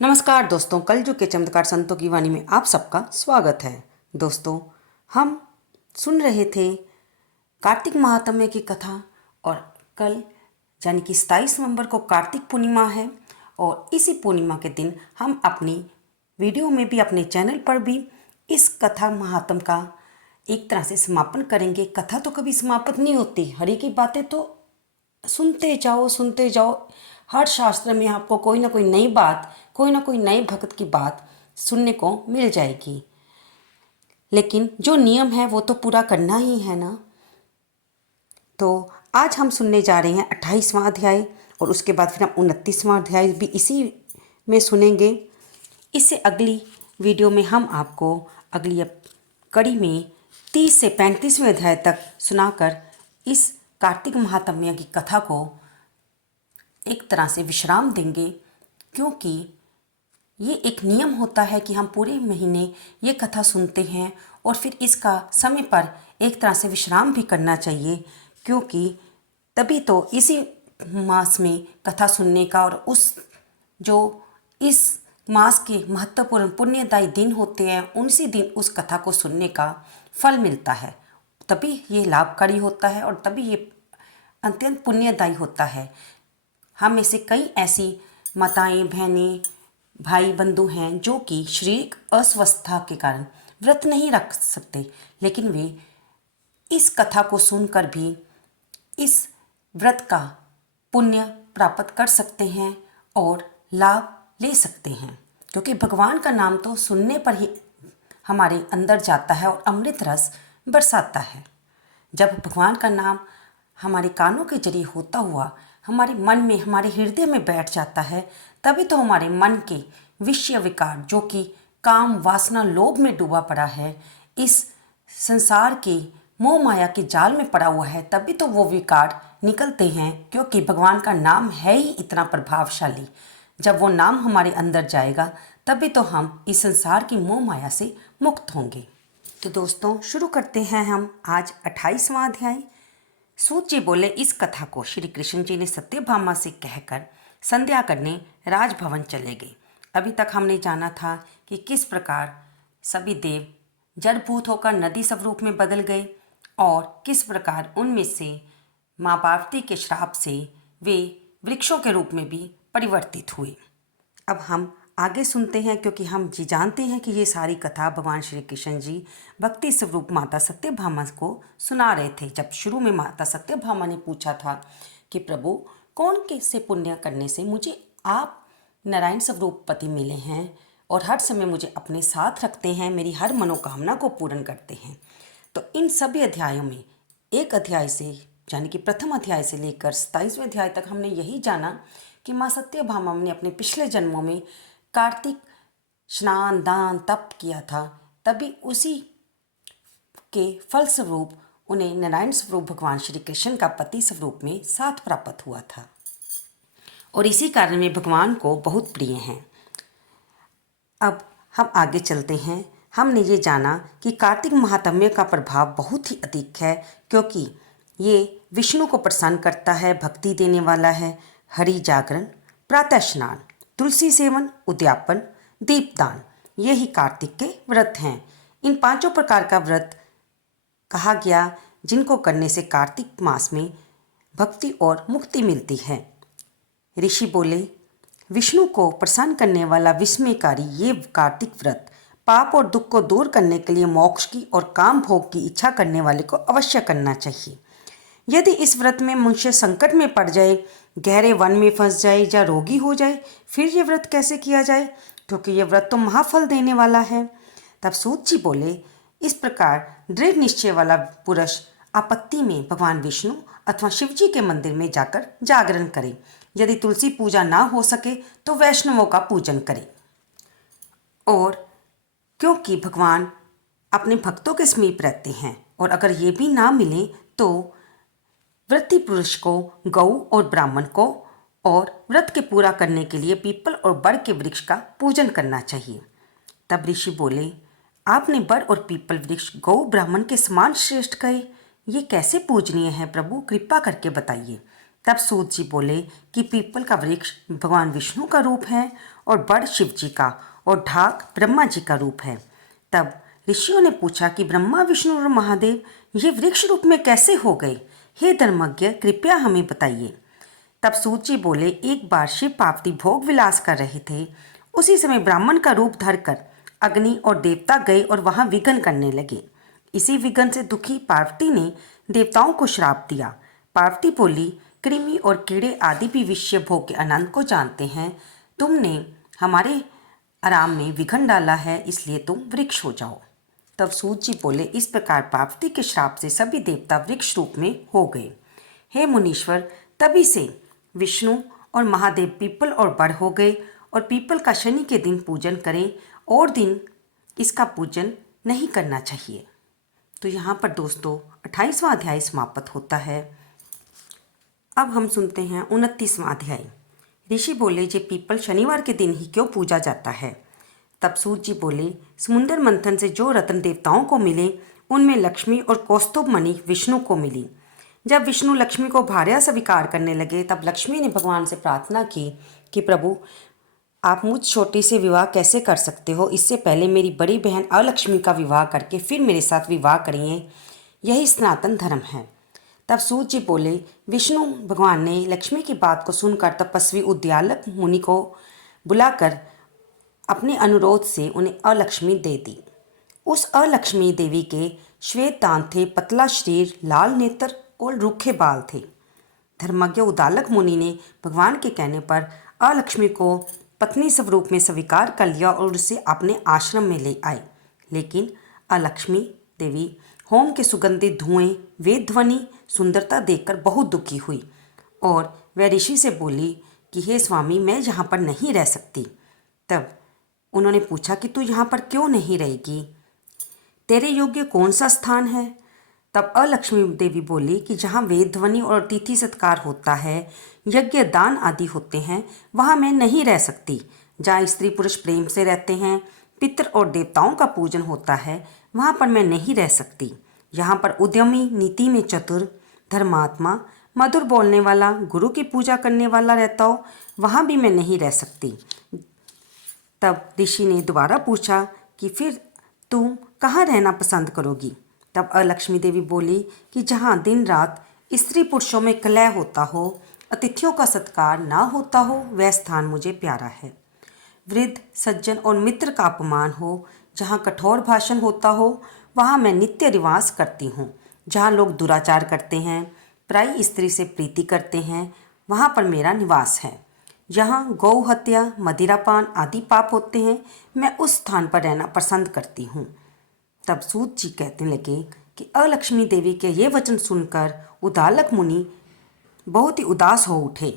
नमस्कार दोस्तों, कलयुग के चमत्कार संतों की वाणी में आप सबका स्वागत है। दोस्तों, हम सुन रहे थे कार्तिक महात्म्य की कथा और कल यानी कि 27 नवंबर को कार्तिक पूर्णिमा है और इसी पूर्णिमा के दिन हम अपनी वीडियो में भी अपने चैनल पर भी इस कथा महात्म का एक तरह से समापन करेंगे। कथा तो कभी समाप्त नहीं होती, हरि की बातें तो सुनते जाओ। हर शास्त्र में आपको कोई ना कोई नई बात, कोई ना कोई नए भक्त की बात सुनने को मिल जाएगी। लेकिन जो नियम है वो तो पूरा करना ही है ना। तो आज हम सुनने जा रहे हैं 28वां अध्याय और उसके बाद फिर हम 29वां अध्याय भी इसी में सुनेंगे। इससे अगली वीडियो में हम आपको अगली कड़ी में 30 से 35वें अध्याय तक सुनाकर इस कार्तिक महात्म्य की कथा को एक तरह से विश्राम देंगे, क्योंकि ये एक नियम होता है कि हम पूरे महीने ये कथा सुनते हैं और फिर इसका समय पर एक तरह से विश्राम भी करना चाहिए, क्योंकि तभी तो इसी मास में कथा सुनने का और उस जो इस मास के महत्वपूर्ण पुण्यदायी दिन होते हैं उसी दिन उस कथा को सुनने का फल मिलता है। तभी ये लाभकारी होता है और तभी ये अत्यंत पुण्यदायी होता है। हम में से कई ऐसी माताएं, बहनें, भाई, बंधु हैं जो कि शारीरिक अस्वस्थता के कारण व्रत नहीं रख सकते, लेकिन वे इस कथा को सुनकर भी इस व्रत का पुण्य प्राप्त कर सकते हैं और लाभ ले सकते हैं, क्योंकि भगवान का नाम तो सुनने पर ही हमारे अंदर जाता है और अमृत रस बरसाता है। जब भगवान का नाम हमारे कानों के जरिए होता हुआ हमारे मन में, हमारे हृदय में बैठ जाता है, तभी तो हमारे मन के विषय विकार जो कि काम, वासना, लोभ में डूबा पड़ा है, इस संसार के मोह माया के जाल में पड़ा हुआ है, तभी तो वो विकार निकलते हैं, क्योंकि भगवान का नाम है ही इतना प्रभावशाली। जब वो नाम हमारे अंदर जाएगा तभी तो हम इस संसार की मोह माया से मुक्त होंगे। तो दोस्तों, शुरू करते हैं हम आज 28वां अध्याय। सूत जी बोले, इस कथा को श्री कृष्ण जी ने सत्यभामा से कहकर संध्या करने राजभवन चले गए। अभी तक हमने जाना था कि किस प्रकार सभी देव जड़भूत होकर नदी स्वरूप में बदल गए और किस प्रकार उनमें से माँ पार्वती के श्राप से वे वृक्षों के रूप में भी परिवर्तित हुए। अब हम आगे सुनते हैं, क्योंकि हम जी जानते हैं कि ये सारी कथा भगवान श्री कृष्ण जी भक्ति स्वरूप माता सत्यभामा को सुना रहे थे। जब शुरू में माता सत्यभामा ने पूछा था कि प्रभु, कौन कैसे पुण्य करने से मुझे आप नारायण स्वरूप पति मिले हैं और हर समय मुझे अपने साथ रखते हैं, मेरी हर मनोकामना को पूर्ण करते हैं। तो इन सभी अध्यायों में एक अध्याय से यानी कि प्रथम अध्याय से लेकर 27वें अध्याय तक हमने यही जाना कि माँ सत्यभामा ने अपने पिछले जन्मों में कार्तिक स्नान, दान, तप किया था, तभी उसी के फलस्वरूप उन्हें नारायण स्वरूप भगवान श्री कृष्ण का पति स्वरूप में साथ प्राप्त हुआ था और इसी कारण में भगवान को बहुत प्रिय हैं। अब हम आगे चलते हैं। हमने ये जाना कि कार्तिक महात्म्य का प्रभाव बहुत ही अधिक है, क्योंकि ये विष्णु को प्रसन्न करता है, भक्ति देने वाला है। हरि जागरण, प्रातः स्नान, तुलसी सेवन, उद्यापन, दीपदान, यही कार्तिक के व्रत हैं। इन पांचों प्रकार का व्रत कहा गया जिनको करने से कार्तिक मास में भक्ति और मुक्ति मिलती है। ऋषि बोले, विष्णु को प्रसन्न करने वाला विस्मयकारी ये कार्तिक व्रत पाप और दुख को दूर करने के लिए मोक्ष की और काम भोग की इच्छा करने वाले को अवश्य करना चाहिए। यदि इस व्रत में मनुष्य संकट में पड़ जाए, गहरे वन में फंस जाए या रोगी हो जाए, फिर ये व्रत कैसे किया जाए, क्योंकि ये व्रत तो महाफल देने वाला है। तब सूत जी बोले, इस प्रकार दृढ़ निश्चय वाला पुरुष आपत्ति में भगवान विष्णु अथवा शिव जी के मंदिर में जाकर जागरण करे। यदि तुलसी पूजा ना हो सके तो वैष्णवों का पूजन करे, और क्योंकि भगवान अपने भक्तों के समीप रहते हैं, और अगर ये भी ना मिले तो व्रती पुरुष को गौ और ब्राह्मण को और व्रत के पूरा करने के लिए पीपल और बड़ के वृक्ष का पूजन करना चाहिए। तब ऋषि बोले, आपने बड़ और पीपल वृक्ष गौ ब्राह्मण के समान श्रेष्ठ कहे, ये कैसे पूजनीय है प्रभु, कृपा करके बताइए। तब सूत जी बोले कि पीपल का वृक्ष भगवान विष्णु का रूप है और बड़ शिव जी का और ढाक ब्रह्मा जी का रूप है। तब ऋषियों ने पूछा कि ब्रह्मा, विष्णु और महादेव ये वृक्ष रूप में कैसे हो गए? हे धर्मज्ञ, कृपया हमें बताइए। तब सूत जी बोले, एक बार शिव पार्वती भोग विलास कर रहे थे। उसी समय ब्राह्मण का रूप धरकर अग्नि और देवता गए और वहां विघन करने लगे। इसी विघन से दुखी पार्वती ने देवताओं को श्राप दिया। पार्वती बोली, कृमि और कीड़े आदि भी विषय भोग के आनंद को जानते हैं। तुमने हमारे आराम में विघन डाला है, इसलिए तुम वृक्ष हो जाओ। तब सूत जी बोले, इस प्रकार पार्वती के श्राप से सभी देवता वृक्ष रूप में हो गए। हे मुनीश्वर, तभी से विष्णु और महादेव पीपल और बड़ हो गए और पीपल का शनि के दिन पूजन करें और दिन इसका पूजन नहीं करना चाहिए। तो यहाँ पर दोस्तों 28वां अध्याय समाप्त होता है। अब हम सुनते हैं 29वां अध्याय। ऋषि बोले, जे पीपल शनिवार के दिन ही क्यों पूजा जाता है? तब सूत जी बोले, समुद्र मंथन से जो रत्न देवताओं को मिले उनमें लक्ष्मी और कौस्तुभ मणि विष्णु को मिली। जब विष्णु लक्ष्मी को भार्या स्वीकार करने लगे तब लक्ष्मी ने भगवान से प्रार्थना की कि प्रभु, आप मुझ छोटी से विवाह कैसे कर सकते हो? इससे पहले मेरी बड़ी बहन अलक्ष्मी का विवाह करके फिर मेरे साथ विवाह करिए, यही सनातन धर्म है। तब सूत जी बोले, विष्णु भगवान ने लक्ष्मी की बात को सुनकर तपस्वी उद्यालक मुनि को बुलाकर अपने अनुरोध से उन्हें अलक्ष्मी दे दी। उस अलक्ष्मी देवी के श्वेत दांत थे, पतला शरीर, लाल नेत्र और रूखे बाल थे। धर्मज्ञ उद्दालक मुनि ने भगवान के कहने पर अलक्ष्मी को पत्नी स्वरूप में स्वीकार कर लिया और उसे अपने आश्रम में ले आए। लेकिन अलक्ष्मी देवी होम के सुगंधित धुएं, वेद ध्वनि, सुंदरता देखकर बहुत दुखी हुई और वह ऋषि से बोली कि हे स्वामी, मैं यहाँ पर नहीं रह सकती। तब उन्होंने पूछा कि तू यहाँ पर क्यों नहीं रहेगी? तेरे योग्य कौन सा स्थान है? तब अलक्ष्मी देवी बोली कि जहाँ वेद ध्वनि और अतिथि सत्कार होता है, यज्ञ दान आदि होते हैं, वहाँ मैं नहीं रह सकती। जहाँ स्त्री पुरुष प्रेम से रहते हैं, पितृ और देवताओं का पूजन होता है, वहाँ पर मैं नहीं रह सकती। यहाँ पर उद्यमी, नीति में चतुर, धर्मात्मा, मधुर बोलने वाला, गुरु की पूजा करने वाला रहता हो, वहाँ भी मैं नहीं रह सकती। तब ऋषि ने दोबारा पूछा कि फिर तुम कहाँ रहना पसंद करोगी? तब अलक्ष्मी देवी बोली कि जहाँ दिन रात स्त्री पुरुषों में कलह होता हो, अतिथियों का सत्कार ना होता हो, वह स्थान मुझे प्यारा है। वृद्ध, सज्जन और मित्र का अपमान हो, जहाँ कठोर भाषण होता हो, वहाँ मैं नित्य निवास करती हूँ। जहाँ लोग दुराचार करते हैं, पराई स्त्री से प्रीति करते हैं, वहाँ पर मेरा निवास है। जहाँ गौ हत्या, मदिरापान आदि पाप होते हैं, मैं उस स्थान पर रहना पसंद करती हूँ। तब सूत जी कहने लगे कि अलक्ष्मी देवी के ये वचन सुनकर उद्दालक मुनि बहुत ही उदास हो उठे।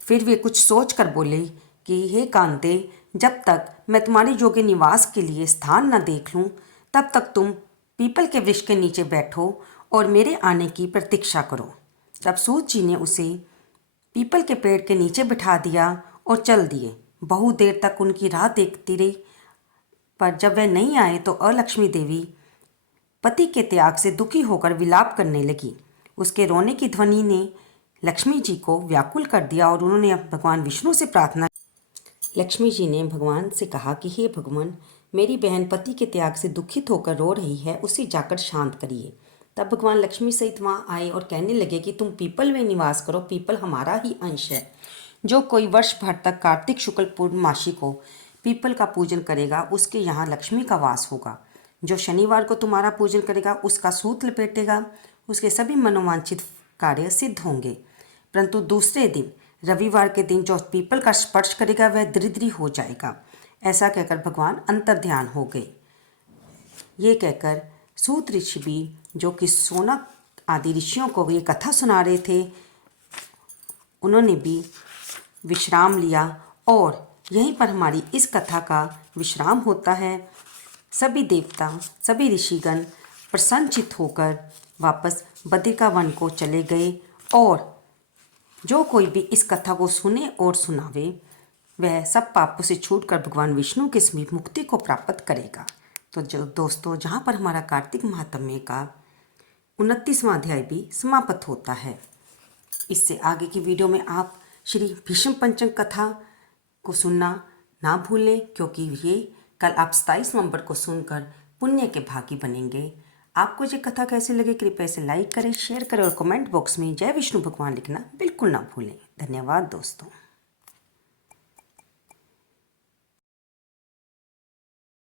फिर वे कुछ सोच कर बोले कि हे कांते, जब तक मैं तुम्हारे योग्य निवास के लिए स्थान न देख लूँ, तब तक तुम पीपल के वृक्ष के नीचे बैठो और मेरे आने की प्रतीक्षा करो। तब सूत जी ने उसे पीपल के पेड़ के नीचे बिठा दिया और चल दिए। बहुत देर तक उनकी राह देखती रही, पर जब वह नहीं आए तो अलक्ष्मी देवी पति के त्याग से दुखी होकर विलाप करने लगी। उसके रोने की ध्वनि ने लक्ष्मी जी को व्याकुल कर दिया और उन्होंने भगवान विष्णु से प्रार्थना। लक्ष्मी जी ने भगवान से कहा कि हे भगवान, मेरी बहन पति के त्याग से दुखित होकर रो रही है, उसे जाकर शांत करिए। तब भगवान लक्ष्मी सहित वहाँ आए और कहने लगे कि तुम पीपल में निवास करो, पीपल हमारा ही अंश है। जो कोई वर्ष भर तक कार्तिक शुक्ल पूर्णमासी को पीपल का पूजन करेगा, उसके यहाँ लक्ष्मी का वास होगा। जो शनिवार को तुम्हारा पूजन करेगा, उसका सूत लपेटेगा, उसके सभी मनोवांछित कार्य सिद्ध होंगे। परंतु दूसरे दिन, रविवार के दिन, जो पीपल का स्पर्श करेगा वह दरिद्री हो जाएगा। ऐसा कहकर भगवान अंतर्ध्यान हो गए। ये कहकर सूत ऋषि भी, जो कि सोनक आदि ऋषियों को ये कथा सुना रहे थे, उन्होंने भी विश्राम लिया और यहीं पर हमारी इस कथा का विश्राम होता है। सभी देवता, सभी ऋषिगण प्रसन्नचित्त होकर वापस बद्रिका वन को चले गए और जो कोई भी इस कथा को सुने और सुनावे, वह सब पापों से छूटकर भगवान विष्णु के समीप मुक्ति को प्राप्त करेगा। तो जो दोस्तों, जहाँ पर हमारा कार्तिक महात्म्य का 29वां अध्याय भी समाप्त होता है। इससे आगे की वीडियो में आप श्री भीष्म पंचम कथा को सुनना ना भूलें, क्योंकि ये कल आप 27 नवंबर को सुनकर पुण्य के भागी बनेंगे। आपको ये कथा कैसी लगी कृपया इसे लाइक करें, शेयर करें और कमेंट बॉक्स में जय विष्णु भगवान लिखना बिल्कुल ना भूलें। धन्यवाद दोस्तों।